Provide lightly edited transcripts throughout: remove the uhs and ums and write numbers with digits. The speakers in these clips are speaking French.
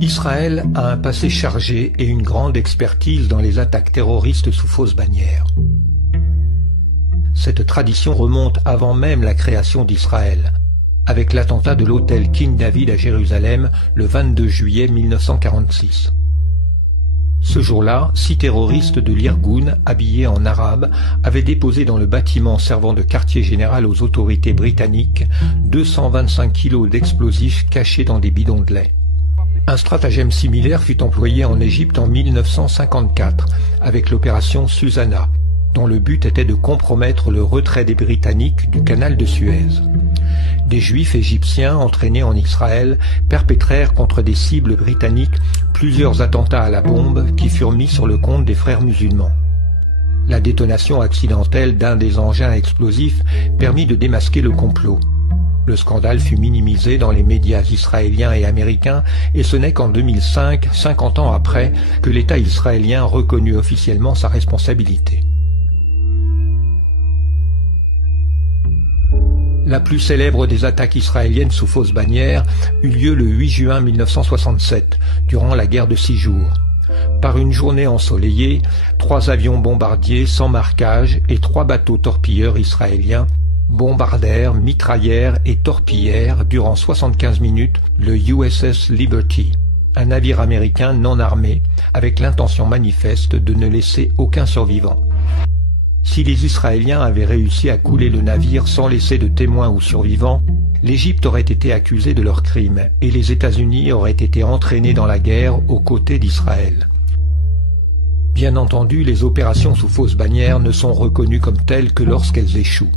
Israël a un passé chargé et une grande expertise dans les attaques terroristes sous fausse bannière. Cette tradition remonte avant même la création d'Israël, avec l'attentat de l'hôtel King David à Jérusalem le 22 juillet 1946. Ce jour-là, 6 terroristes de l'Irgun, habillés en arabe, avaient déposé dans le bâtiment servant de quartier général aux autorités britanniques 225 kilos d'explosifs cachés dans des bidons de lait. Un stratagème similaire fut employé en Égypte en 1954, avec l'opération Susanna, dont le but était de compromettre le retrait des Britanniques du canal de Suez. Des Juifs égyptiens entraînés en Israël perpétrèrent contre des cibles britanniques plusieurs attentats à la bombe qui furent mis sur le compte des frères musulmans. La détonation accidentelle d'un des engins explosifs permit de démasquer le complot. Le scandale fut minimisé dans les médias israéliens et américains et ce n'est qu'en 2005, 50 ans après, que l'État israélien reconnut officiellement sa responsabilité. La plus célèbre des attaques israéliennes sous fausse bannière eut lieu le 8 juin 1967, durant la guerre de 6 jours. Par une journée ensoleillée, 3 avions bombardiers sans marquage et 3 bateaux torpilleurs israéliens bombardèrent, mitraillèrent et torpillèrent durant 75 minutes le USS Liberty, un navire américain non armé, avec l'intention manifeste de ne laisser aucun survivant. Si les Israéliens avaient réussi à couler le navire sans laisser de témoins ou survivants, l'Égypte aurait été accusée de leur crime et les États-Unis auraient été entraînés dans la guerre aux côtés d'Israël. Bien entendu, les opérations sous fausse bannière ne sont reconnues comme telles que lorsqu'elles échouent.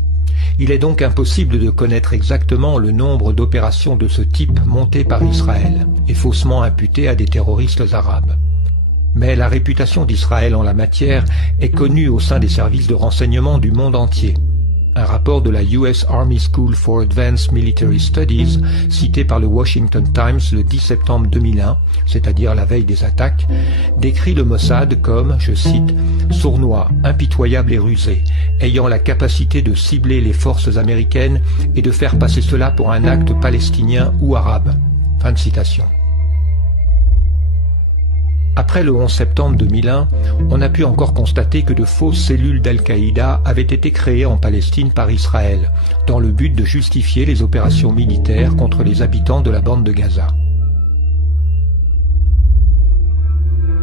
Il est donc impossible de connaître exactement le nombre d'opérations de ce type montées par Israël et faussement imputées à des terroristes arabes. Mais la réputation d'Israël en la matière est connue au sein des services de renseignement du monde entier. Un rapport de la US Army School for Advanced Military Studies, cité par le Washington Times le 10 septembre 2001, c'est-à-dire la veille des attaques, décrit le Mossad comme, je cite, « sournois, impitoyable et rusé, ayant la capacité de cibler les forces américaines et de faire passer cela pour un acte palestinien ou arabe ». Fin de citation. Après le 11 septembre 2001, on a pu encore constater que de fausses cellules d'Al-Qaïda avaient été créées en Palestine par Israël, dans le but de justifier les opérations militaires contre les habitants de la bande de Gaza.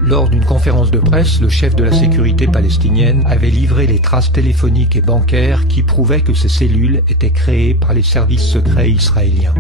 Lors d'une conférence de presse, le chef de la sécurité palestinienne avait livré les traces téléphoniques et bancaires qui prouvaient que ces cellules étaient créées par les services secrets israéliens.